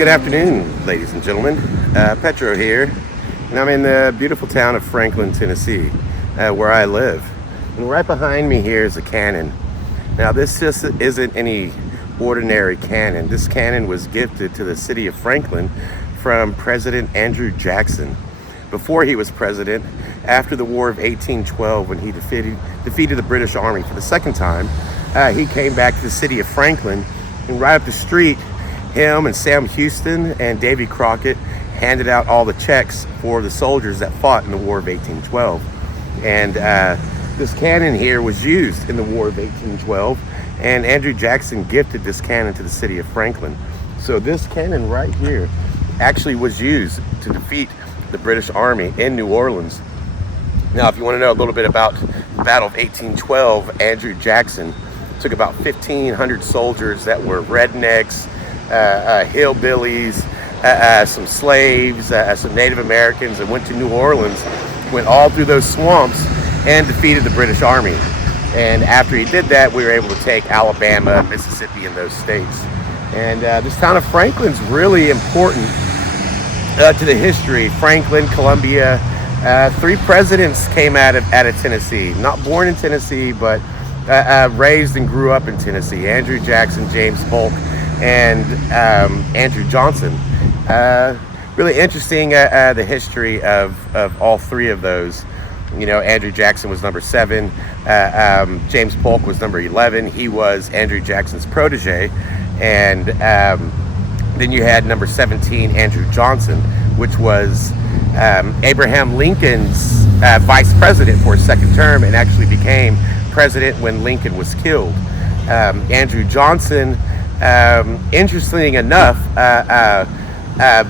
Good afternoon, ladies and gentlemen. Petro here, and I'm in the beautiful town of Franklin, Tennessee, where I live. And right behind me here is a cannon. Now, this just isn't any ordinary cannon. This cannon was gifted to the city of Franklin from President Andrew Jackson. Before he was president, after the War of 1812, when he defeated the British Army for the second time, he came back to the city of Franklin, and right up the street, him and Sam Houston and Davy Crockett handed out all the checks for the soldiers that fought in the War of 1812. And this cannon here was used in the War of 1812, and Andrew Jackson gifted this cannon to the city of Franklin. So this cannon right here actually was used to defeat the British Army in New Orleans. Now, if you want to know a little bit about the Battle of 1812, Andrew Jackson took about 1,500 soldiers that were rednecks, hillbillies, some slaves, some Native Americans, and went to New Orleans, went all through those swamps and defeated the British Army. And after he did that, we were able to take Alabama, Mississippi, and those states. And this town of Franklin's really important to the history. Franklin, Columbia, 3 presidents came out of Tennessee. Not born in Tennessee, but raised and grew up in Tennessee. Andrew Jackson, James Polk, and Andrew Johnson. Really interesting, the history of all 3 of those. You know, Andrew Jackson was number 7. James Polk was number 11. He was Andrew Jackson's protege. And then you had number 17, Andrew Johnson, which was Abraham Lincoln's vice president for a second term, and actually became president when Lincoln was killed. Andrew Johnson, interesting enough,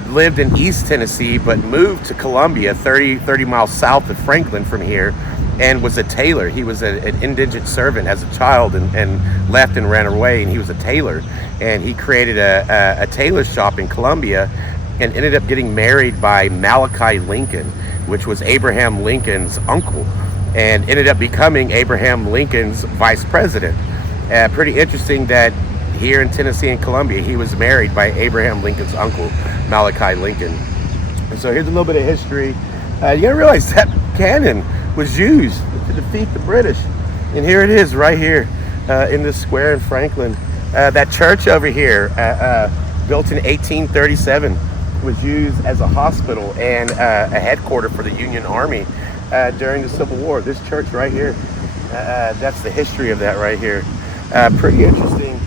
lived in East Tennessee, but moved to Columbia, 30 miles south of Franklin from here, and was a tailor. He was an indigent servant as a child, and left and ran away, and he was a tailor. And he created a tailor shop in Columbia, and ended up getting married by Malachi Lincoln, which was Abraham Lincoln's uncle, and ended up becoming Abraham Lincoln's vice president. Pretty interesting that here in Tennessee and Columbia, he was married by Abraham Lincoln's uncle, Malachi Lincoln. And so here's a little bit of history. You gotta realize that cannon was used to defeat the British. And here it is right here in this square in Franklin. That church over here, built in 1837, was used as a hospital and a headquarters for the Union Army during the Civil War. This church right here, that's the history of that right here. Pretty interesting.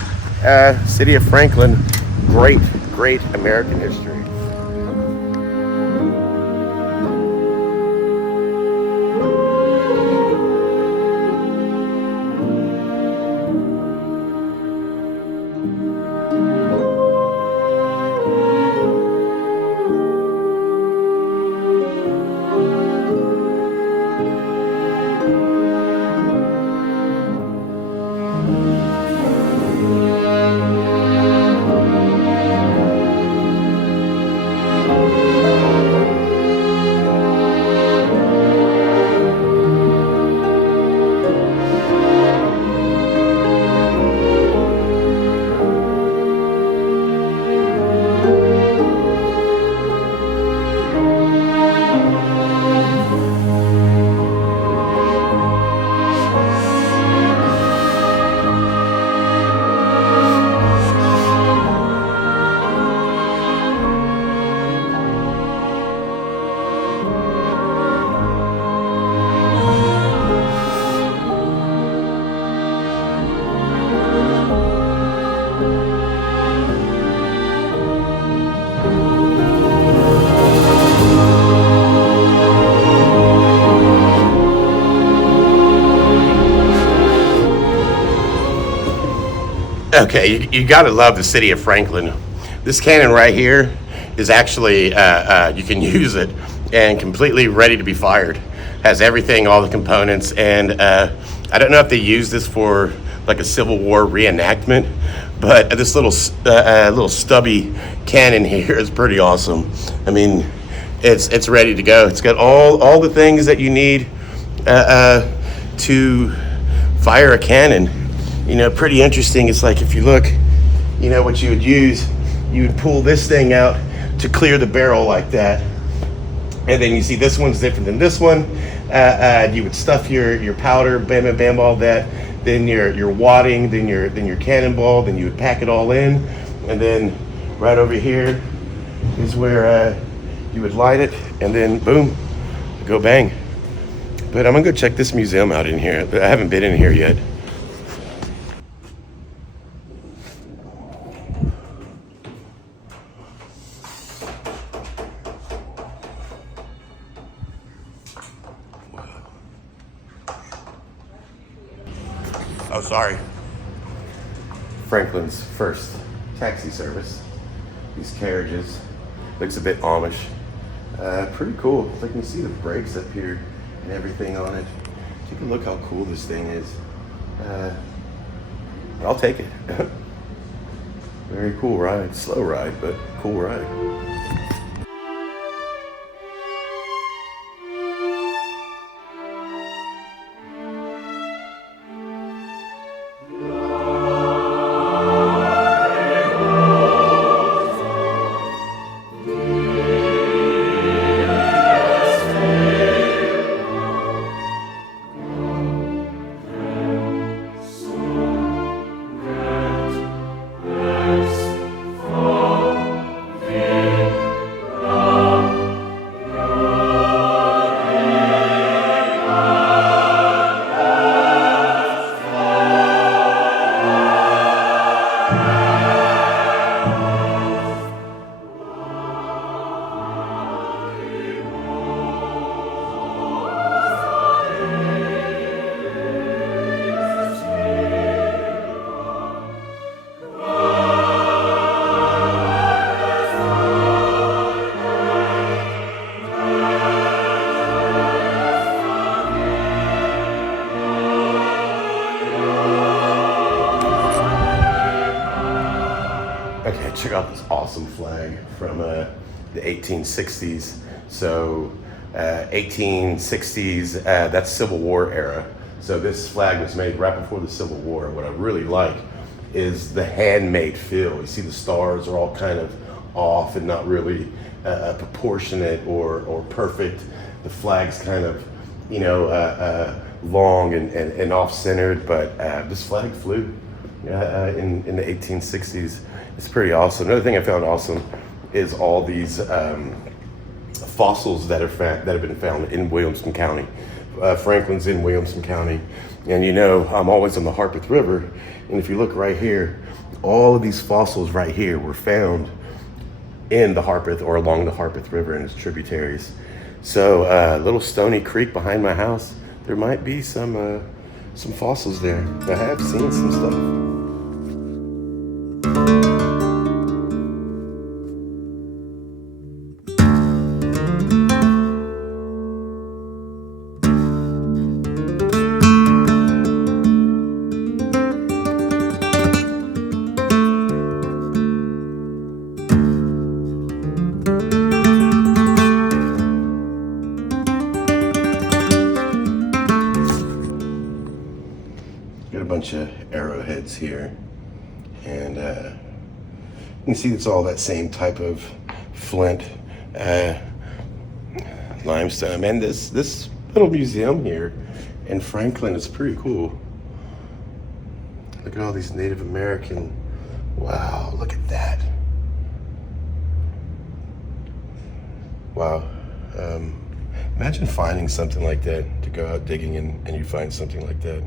City of Franklin, great American history. Okay, you gotta love the city of Franklin. This cannon right here is actually, you can use it and completely ready to be fired. Has everything, all the components, and I don't know if they use this for like a Civil War reenactment, but this little stubby cannon here is pretty awesome. I mean, it's ready to go. It's got all the things that you need to fire a cannon. You know, pretty interesting. It's like if you look, you know, what you would use, you would pull this thing out to clear the barrel like that. And then you see this one's different than this one. You would stuff your powder, bam, bam, bam, all that. Then your wadding, then your cannonball. Then you would pack it all in, and then right over here is where you would light it, and then boom, go bang. But I'm gonna go check this museum out in here. I haven't been in here yet. Oh, sorry. Franklin's first taxi service. These carriages. Looks a bit Amish. Pretty cool. It's like you can see the brakes up here and everything on it. Take a look how cool this thing is. I'll take it. Very cool ride. Slow ride, but cool ride. Okay, check out this awesome flag from the 1860s. So 1860s, that's Civil War era. So this flag was made right before the Civil War. What I really like is the handmade feel. You see the stars are all kind of off and not really proportionate or perfect. The flag's kind of, you know, long and off-centered, but this flag flew in the 1860s. It's pretty awesome. Another thing I found awesome is all these fossils that have been found in Williamson County. Franklin's in Williamson County, and you know I'm always on the Harpeth River, and if you look right here, all of these fossils right here were found in the Harpeth or along the Harpeth River and its tributaries. So little Stony Creek behind my house, there might be some fossils there. I have seen some stuff. Got a bunch of arrowheads here, and you can see it's all that same type of flint limestone. And this little museum here in Franklin is pretty cool. Look at all these Native American. Wow, look at that. Wow. Imagine finding something like that, to go out digging and you find something like that.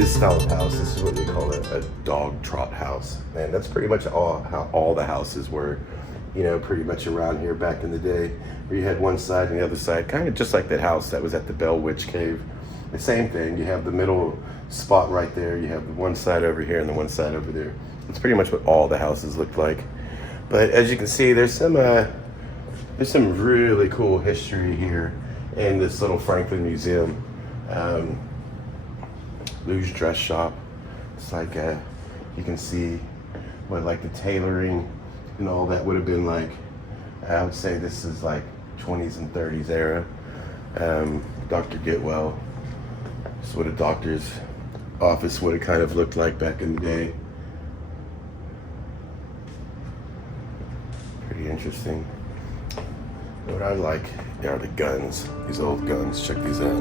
this style of house, this is what they call a dog trot house. And that's pretty much how all the houses were, you know, pretty much around here back in the day, where you had one side and the other side, kind of just like that house that was at the Bell Witch Cave. The same thing, you have the middle spot right there, you have the one side over here and the one side over there. It's pretty much what all the houses looked like. But as you can see, there's some really cool history here in this little Franklin Museum. Lou's dress shop. It's like you can see what like the tailoring and all that would have been like. I would say this is like 20s and 30s era. Dr. Getwell. This is what a doctor's office would have kind of looked like back in the day. Pretty interesting. What I like are the guns. These old guns. Check these out.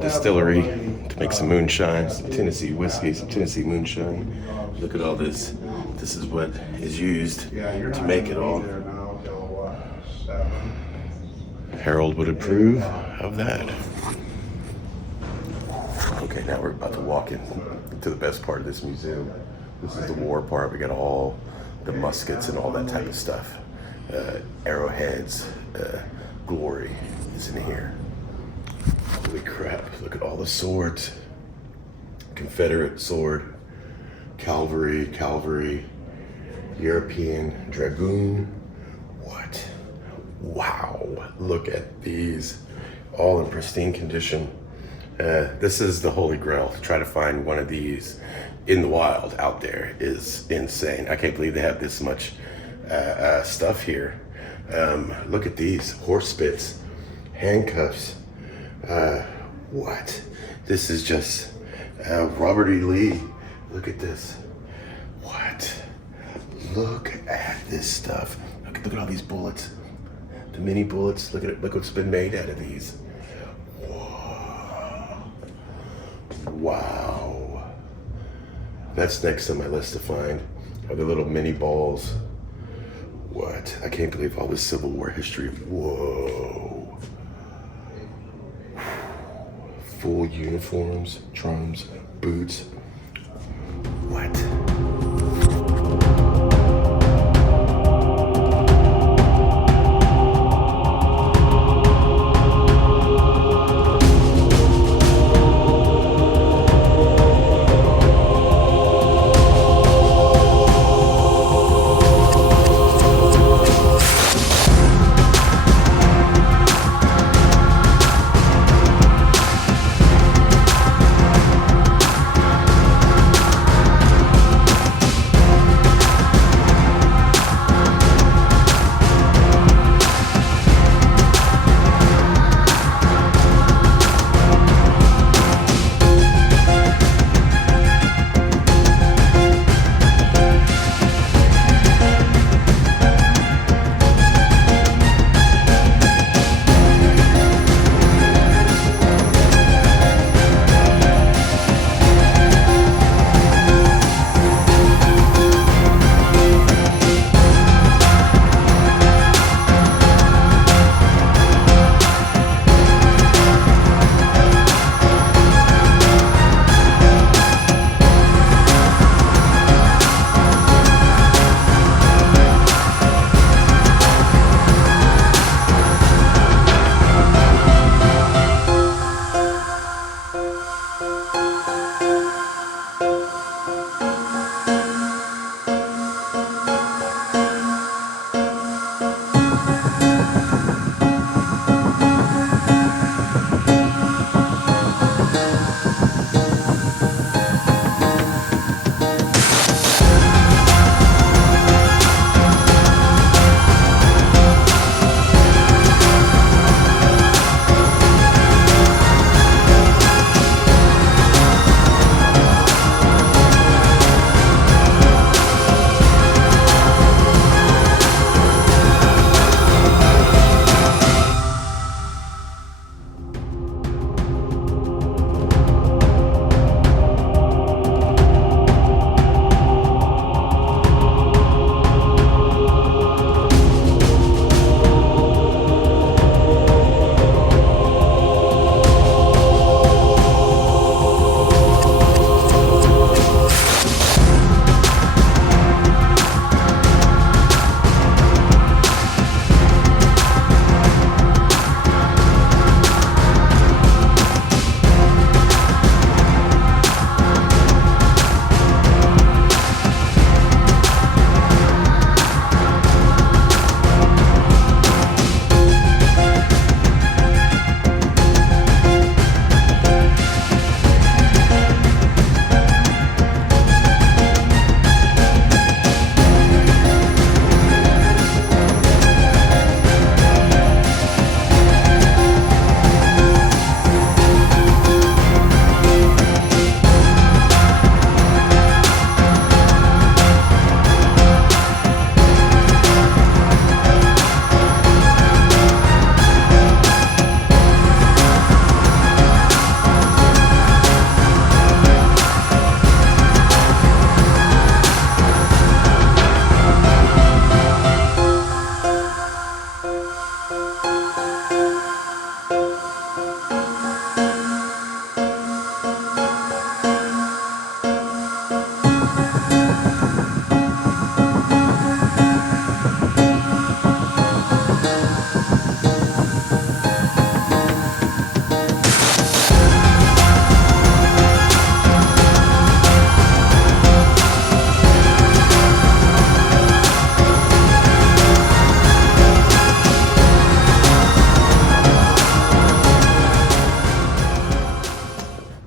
Distillery to make some moonshine, some Tennessee whiskey, some Tennessee moonshine. Look at all this. This is what is used to make it all. Harold would approve of that. Okay, now we're about to walk into the best part of this museum. This is the war part. We got all the muskets and all that type of stuff. Arrowheads, glory is in here. Holy crap, look at all the swords. Confederate sword, cavalry, European dragoon. What? Wow, look at these, all in pristine condition. This is the holy grail. To try to find one of these in the wild out there is insane. I can't believe they have this much stuff here. Look at these, horse spits, handcuffs. What? This is just Robert E. Lee. Look at this. What? Look at this stuff. Look at look at all these bullets. The mini bullets. Look at it. Look what's been made out of these. Whoa. Wow. That's next on my list to find. Are the little mini balls. What? I can't believe all this Civil War history. Whoa. Full uniforms, drums, boots. What?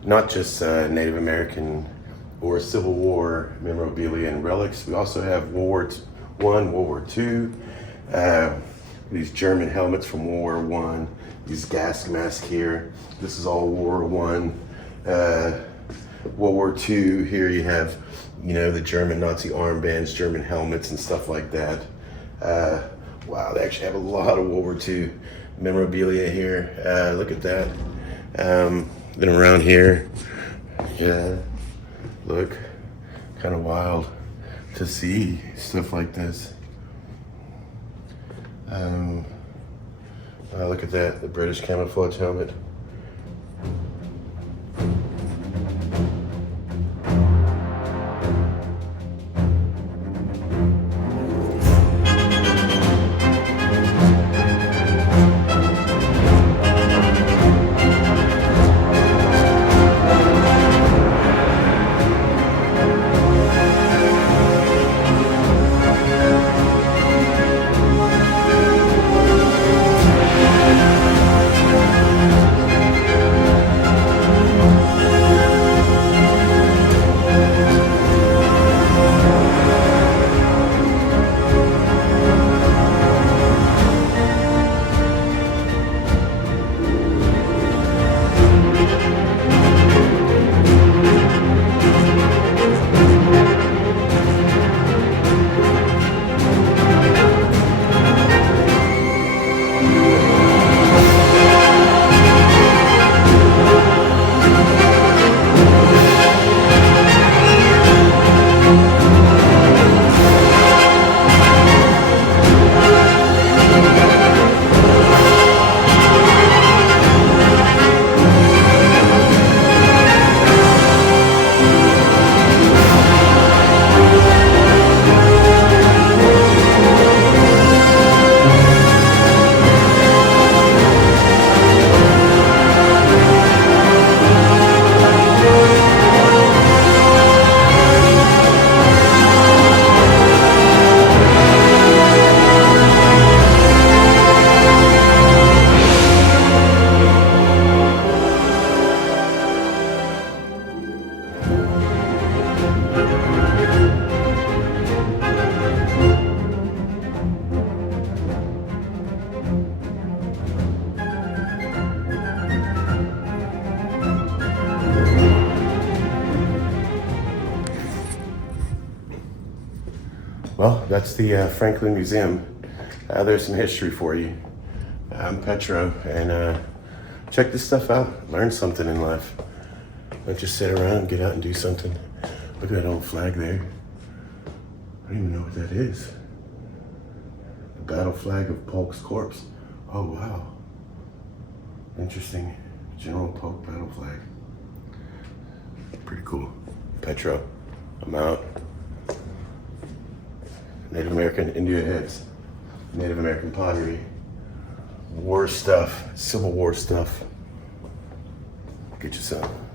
not just Native American or Civil War memorabilia and relics. We also have World War I, World War II, these German helmets from World War I, these gas masks here. This is all World War I. World War II, here you have, you know, the German Nazi armbands, German helmets and stuff like that. Wow, they actually have a lot of World War II memorabilia here. Look at that. Then around here, yeah, look, kind of wild to see stuff like this. Look at that, the British camouflage helmet. Well, that's the Franklin Museum. There's some history for you. I'm Petro, and check this stuff out. Learn something in life. Don't just sit around, get out and do something. Look at that old flag there. I don't even know what that is. The battle flag of Polk's corpse. Oh, wow. Interesting. General Polk battle flag. Pretty cool. Petro, I'm out. Native American India heads, Native American pottery, war stuff, Civil War stuff. Get you some.